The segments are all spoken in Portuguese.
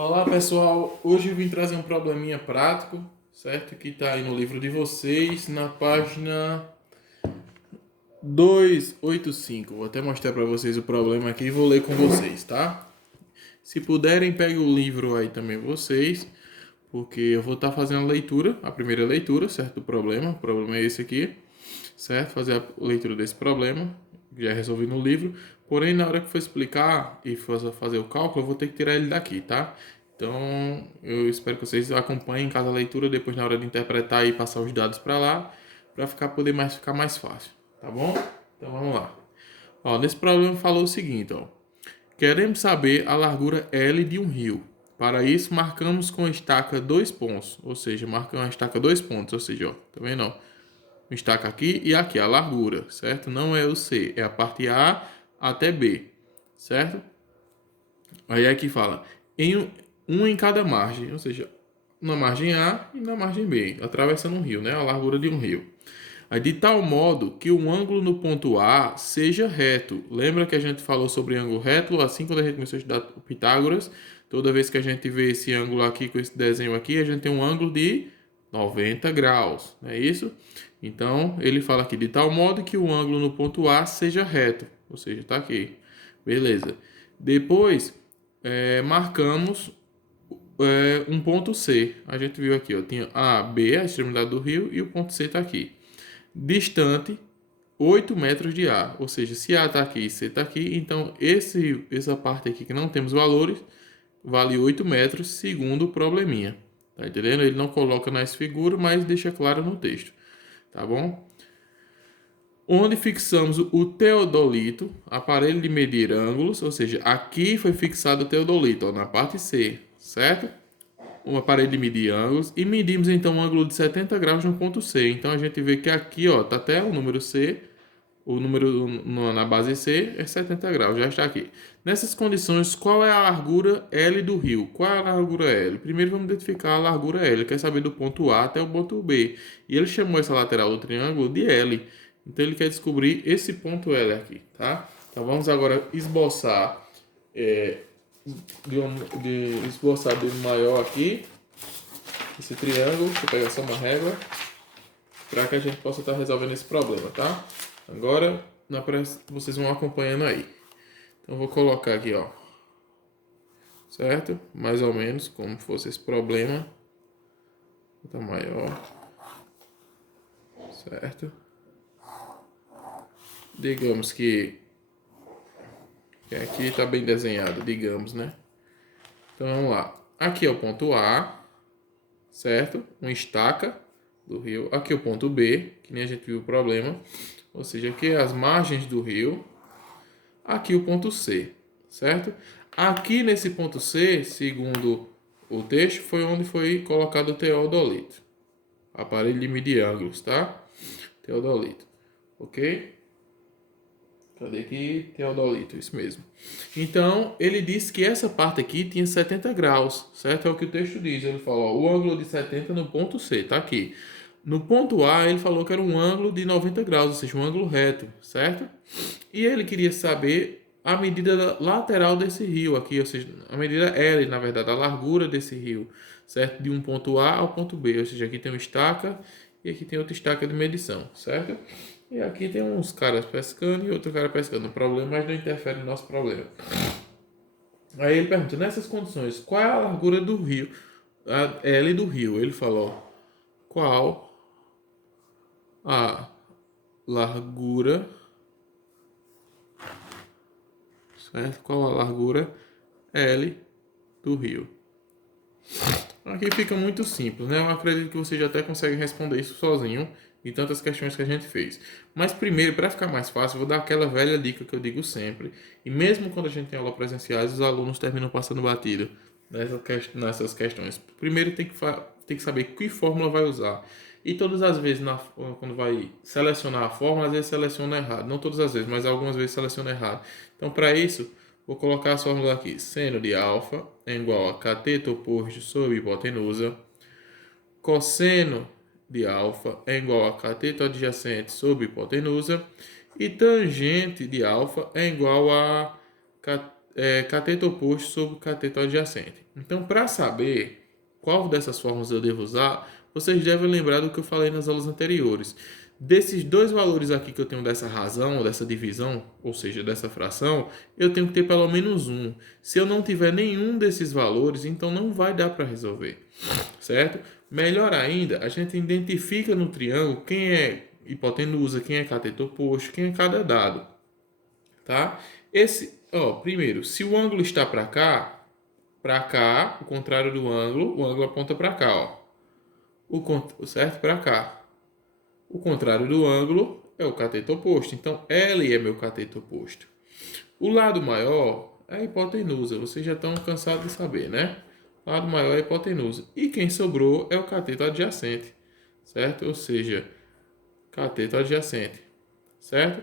Olá pessoal, hoje eu vim trazer um probleminha prático, certo? Que está aí no livro de vocês, na página 285. Vou até mostrar para vocês o problema aqui e vou ler com vocês, tá? Se puderem, pegue o livro aí também vocês, porque eu vou estar fazendo a leitura, a primeira leitura, certo? Do problema. O problema é esse aqui, certo? Fazer a leitura desse problema, que já resolvi no livro. Porém, na hora que for explicar e for fazer o cálculo, eu vou ter que tirar ele daqui, tá? Então, eu espero que vocês acompanhem em cada leitura, depois na hora de interpretar e passar os dados para lá, para ficar mais fácil, tá bom? Então, vamos lá. Ó, nesse problema falou o seguinte, ó. Queremos saber a largura L de um rio. Para isso, marcamos com estaca dois pontos, ou seja, marcamos a estaca dois pontos, ou seja, ó, tá vendo, ó? Estaca aqui e aqui a largura, certo? Não é o C, é a parte A até B, certo? Aí aqui fala um em cada margem, ou seja, na margem A e na margem B, atravessando um rio, né? A largura de um rio. Aí de tal modo que o ângulo no ponto A seja reto. Lembra que a gente falou sobre ângulo reto? Assim, quando a gente começou a estudar o Pitágoras, toda vez que a gente vê esse ângulo aqui com esse desenho aqui, a gente tem um ângulo de 90 graus, não é isso? Então, ele fala aqui de tal modo que o ângulo no ponto A seja reto, ou seja, tá aqui. Beleza. Depois, marcamos um ponto C. A gente viu aqui, ó, tinha A, B, a extremidade do rio, e o ponto C está aqui. Distante 8 metros de A. Ou seja, se A está aqui e C está aqui, então essa parte aqui que não temos valores, vale 8 metros, segundo o probleminha. Tá entendendo? Ele não coloca nas figuras, mas deixa claro no texto. Tá bom? Onde fixamos o teodolito, aparelho de medir ângulos, ou seja, aqui foi fixado o teodolito, ó, na parte C, certo? Um aparelho de medir ângulos e medimos então um ângulo de 70 graus no ponto C. Então a gente vê que aqui, ó, tá até o número C, o número na base C é 70 graus, já está aqui. Nessas condições, qual é a largura L do rio? Qual é a largura L? Primeiro vamos identificar a largura L, quer saber do ponto A até o ponto B. E ele chamou essa lateral do triângulo de L. Então ele quer descobrir esse ponto L aqui, tá? Então vamos agora esboçar esboçar de maior aqui esse triângulo. Deixa eu pegar só uma régua para que a gente possa estar resolvendo esse problema, tá? Agora vocês vão acompanhando aí. Então eu vou colocar aqui, ó, certo? Mais ou menos como fosse esse problema. Tá maior, certo? Digamos que aqui está bem desenhado, digamos, né? Então vamos lá. Aqui é o ponto A, certo? Uma estaca do rio. Aqui é o ponto B, que nem a gente viu o problema. Ou seja, aqui é as margens do rio. Aqui o ponto C, certo? Aqui nesse ponto C, segundo o texto, foi onde foi colocado o teodolito. Aparelho de medir ângulos, tá? Teodolito, ok? Cadê aqui? Teodolito, isso mesmo. Então, ele disse que essa parte aqui tinha 70 graus, certo? É o que o texto diz. Ele falou, ó, o ângulo de 70 no ponto C, tá aqui. No ponto A, ele falou que era um ângulo de 90 graus, ou seja, um ângulo reto, certo? E ele queria saber a medida lateral desse rio aqui, ou seja, a medida L, na verdade, a largura desse rio, certo? De um ponto A ao ponto B, ou seja, aqui tem uma estaca e aqui tem outra estaca de medição, certo? E aqui tem uns caras pescando e outro cara pescando. O problema, mas não interfere no nosso problema. Aí ele pergunta, nessas condições, qual é a largura do rio? A L do rio. Ele falou, qual a largura, certo? Qual a largura L do rio? Aqui fica muito simples, né? Eu acredito que você já até consegue responder isso sozinho em tantas questões que a gente fez. Mas primeiro, para ficar mais fácil, eu vou dar aquela velha dica que eu digo sempre. E mesmo quando a gente tem aula presenciais, os alunos terminam passando batido nessas questões. Primeiro tem que saber que fórmula vai usar. E todas as vezes, quando vai selecionar a fórmula, às vezes seleciona errado. Não todas as vezes, mas algumas vezes seleciona errado. Então, para isso, vou colocar a fórmula aqui. Seno de alfa é igual a cateto oposto sobre hipotenusa. Cosseno de alfa é igual a cateto adjacente sobre hipotenusa. E tangente de alfa é igual a cateto oposto sobre cateto adjacente. Então, para saber qual dessas formas eu devo usar, vocês devem lembrar do que eu falei nas aulas anteriores. Desses dois valores aqui que eu tenho dessa razão, dessa divisão, ou seja, dessa fração, eu tenho que ter pelo menos um. Se eu não tiver nenhum desses valores, então não vai dar para resolver, certo? Melhor ainda, a gente identifica no triângulo quem é hipotenusa, quem é cateto oposto, quem é cada dado, tá? Primeiro, se o ângulo está para cá, o contrário do ângulo, o ângulo aponta para cá, ó. Certo? Para cá. O contrário do ângulo é o cateto oposto. Então, L é meu cateto oposto. O lado maior é a hipotenusa. Vocês já estão cansados de saber, né? O lado maior é a hipotenusa. E quem sobrou é o cateto adjacente. Certo? Ou seja, cateto adjacente. Certo?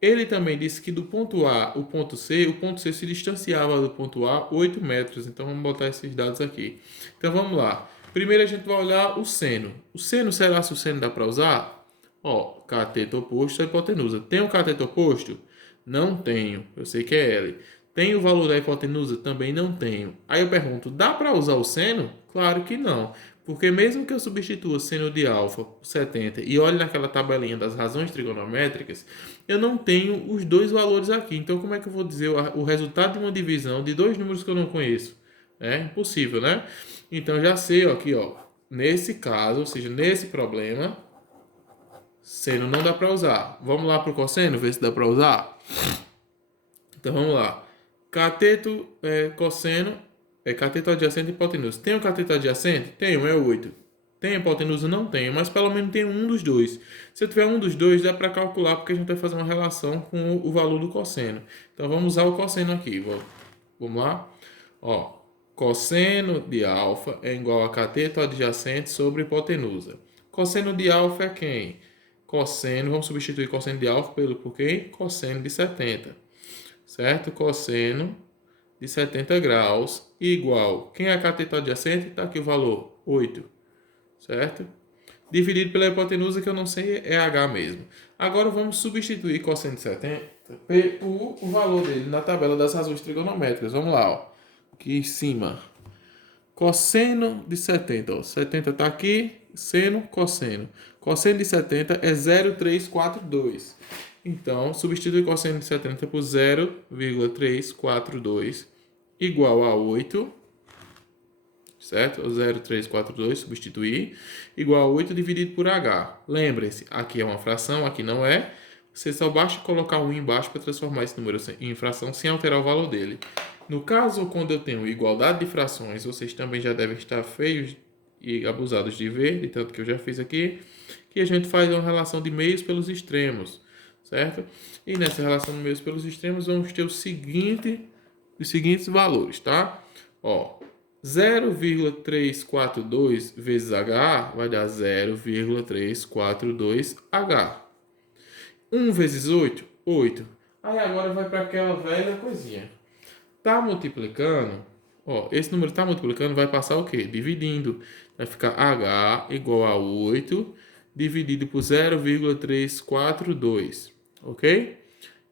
Ele também disse que do ponto A ao ponto C, o ponto C se distanciava do ponto A 8 metros. Então, vamos botar esses dados aqui. Então, vamos lá. Primeiro, a gente vai olhar o seno. O seno, será se o seno dá para usar? Ó, cateto oposto à hipotenusa. Tem um cateto oposto? Não tenho. Eu sei que é L. Tem o valor da hipotenusa? Também não tenho. Aí eu pergunto, dá para usar o seno? Claro que não. Porque mesmo que eu substitua seno de alfa por 70 e olhe naquela tabelinha das razões trigonométricas, eu não tenho os dois valores aqui. Então, como é que eu vou dizer o resultado de uma divisão de dois números que eu não conheço? É impossível, né? Então, já sei ó, aqui, ó, nesse caso, ou seja, nesse problema, seno não dá para usar. Vamos lá para o cosseno, ver se dá para usar? Então, vamos lá. Cateto, cosseno, cateto adjacente e hipotenusa. Tem um cateto adjacente? Tenho, é 8. Tem hipotenusa? Não tenho, mas pelo menos tem um dos dois. Se eu tiver um dos dois, dá para calcular, porque a gente vai fazer uma relação com o valor do cosseno. Então, vamos usar o cosseno aqui. Vamos lá? Ó, cosseno de alfa é igual a cateto adjacente sobre hipotenusa. Cosseno de alfa é quem? Cosseno, vamos substituir cosseno de alfa por quem? Cosseno de 70. Certo? Cosseno de 70 graus igual. Quem é a cateto adjacente? Está aqui o valor, 8. Certo? Dividido pela hipotenusa, que eu não sei, é H mesmo. Agora vamos substituir cosseno de 70 por o valor dele na tabela das razões trigonométricas. Vamos lá, ó. Aqui em cima. Cosseno de 70. Ó. 70 está aqui. Seno, cosseno. Cosseno de 70 é 0,342. Então, substitui cosseno de 70 por 0,342 igual a 8. Certo? 0,342, substituir. Igual a 8 dividido por H. Lembre-se, aqui é uma fração, aqui não é. Você só basta colocar 1 embaixo para transformar esse número em fração sem alterar o valor dele. No caso, quando eu tenho igualdade de frações, vocês também já devem estar feios e abusados de ver, de tanto que eu já fiz aqui, que a gente faz uma relação de meios pelos extremos, certo? E nessa relação de meios pelos extremos, vamos ter os seguintes valores, tá? Ó, 0,342 vezes H vai dar 0,342H. 1 vezes 8, 8. Aí agora vai para aquela velha coisinha. Tá multiplicando, ó, esse número tá multiplicando, vai passar o quê? Dividindo. Vai ficar H igual a 8 dividido por 0,342, ok?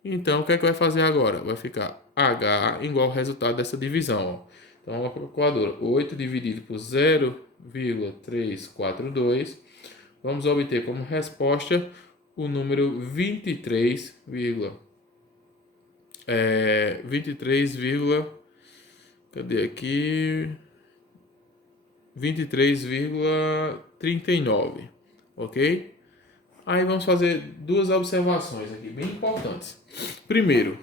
Então, o que é que vai fazer agora? Vai ficar H igual ao resultado dessa divisão, ó. Então, a calculadora, 8 dividido por 0,342, vamos obter como resposta o número 23, cadê aqui? 23,39, ok? Aí vamos fazer duas observações aqui, bem importantes. Primeiro,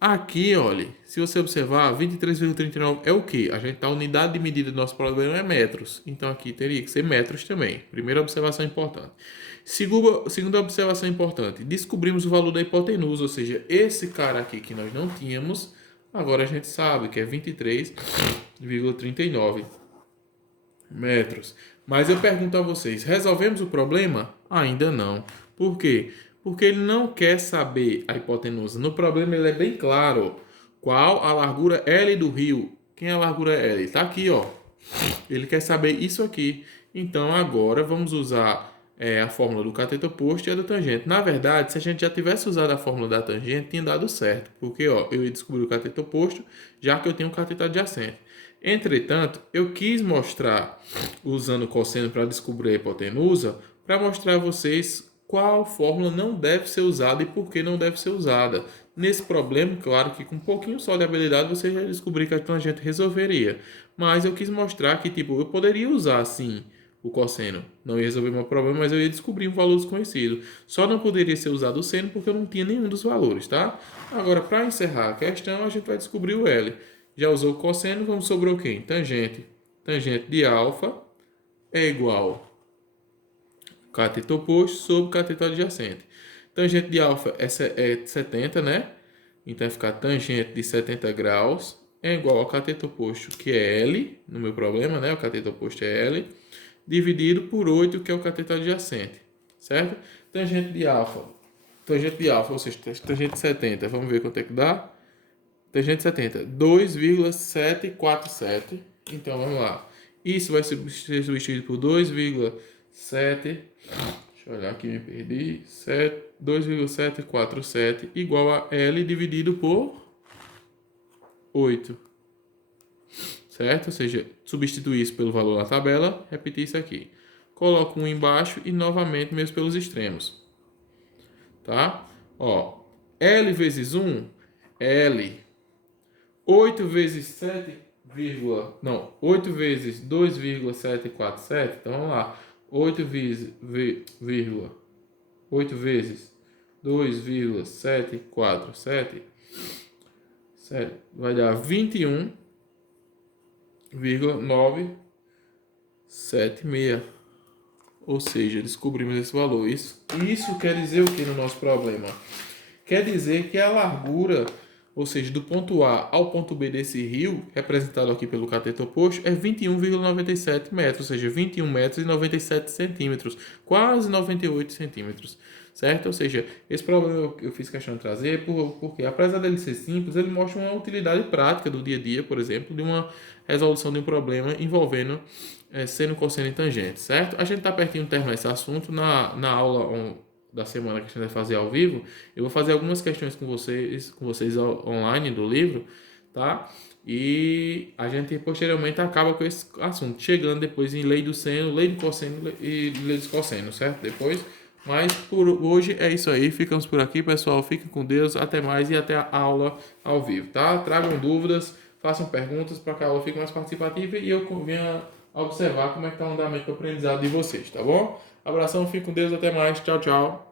aqui, olha, se você observar, 23,39 é o quê? A unidade de medida do nosso problema é metros. Então, aqui teria que ser metros também. Primeira observação importante. Segunda observação importante. Descobrimos o valor da hipotenusa, ou seja, esse cara aqui que nós não tínhamos, agora a gente sabe que é 23,39 metros. Mas eu pergunto a vocês, resolvemos o problema? Ainda não. Por quê? Porque ele não quer saber a hipotenusa. No problema ele é bem claro. Qual a largura L do rio? Quem é a largura L? Está aqui, ó. Ele quer saber isso aqui. Então agora vamos usar a fórmula do cateto oposto e a da tangente. Na verdade, se a gente já tivesse usado a fórmula da tangente, tinha dado certo, porque ó, eu ia descobrir o cateto oposto, já que eu tenho um cateto adjacente. Entretanto, eu quis mostrar, usando o cosseno para descobrir a hipotenusa, para mostrar a vocês qual fórmula não deve ser usada e por que não deve ser usada. Nesse problema, claro que com um pouquinho só de habilidade você já descobriu que a tangente resolveria. Mas eu quis mostrar que tipo, eu poderia usar assim o cosseno. Não ia resolver meu problema, mas eu ia descobrir um valor desconhecido. Só não poderia ser usado o seno porque eu não tinha nenhum dos valores, tá? Agora, para encerrar a questão, a gente vai descobrir o L. Já usou o cosseno, vamos sobrou quem? Tangente. Tangente de alfa é igual cateto oposto sobre cateto adjacente. Tangente de alfa é 70, né? Então vai ficar tangente de 70 graus é igual ao cateto oposto, que é L, no meu problema, né? O cateto oposto é L, dividido por 8, que é o cateto adjacente, certo? Tangente de alfa, ou seja, tangente de 70, vamos ver quanto é que dá? Tangente de 70, 2,747. Então vamos lá. Isso vai ser substituído por 2,7. Deixa eu olhar aqui, me perdi. 2,747 igual a L dividido por 8. Certo? Ou seja, substituir isso pelo valor na tabela, repetir isso aqui. Coloco um embaixo e novamente mesmo pelos extremos. Tá? Ó, L vezes 1, L. 8 vezes 8 vezes 2,747. Então vamos lá. 8 vezes 2,747 vai dar 21,976. Ou seja, descobrimos esse valor. Isso quer dizer o que no nosso problema? Quer dizer que a largura, ou seja, do ponto A ao ponto B desse rio, representado aqui pelo cateto oposto, é 21,97 metros, ou seja, 21 metros e 97 centímetros, quase 98 centímetros, certo? Ou seja, esse problema eu fiz questão de trazer porque, apesar dele ser simples, ele mostra uma utilidade prática do dia a dia, por exemplo, de uma resolução de um problema envolvendo seno, cosseno e tangente, certo? A gente está pertinho de terminar esse assunto na aula da semana que a gente vai fazer ao vivo. Eu vou fazer algumas questões com vocês online do livro, tá? E a gente posteriormente acaba com esse assunto, chegando depois em lei do seno, lei do cosseno e lei dos cossenos, certo? Depois, mas por hoje é isso aí. Ficamos por aqui, pessoal. Fiquem com Deus. Até mais e até a aula ao vivo, tá? Tragam dúvidas, façam perguntas para que a aula fique mais participativa e eu venha observar como é que está o andamento do aprendizado de vocês, tá bom? Abração, fiquem com Deus, até mais. Tchau, tchau.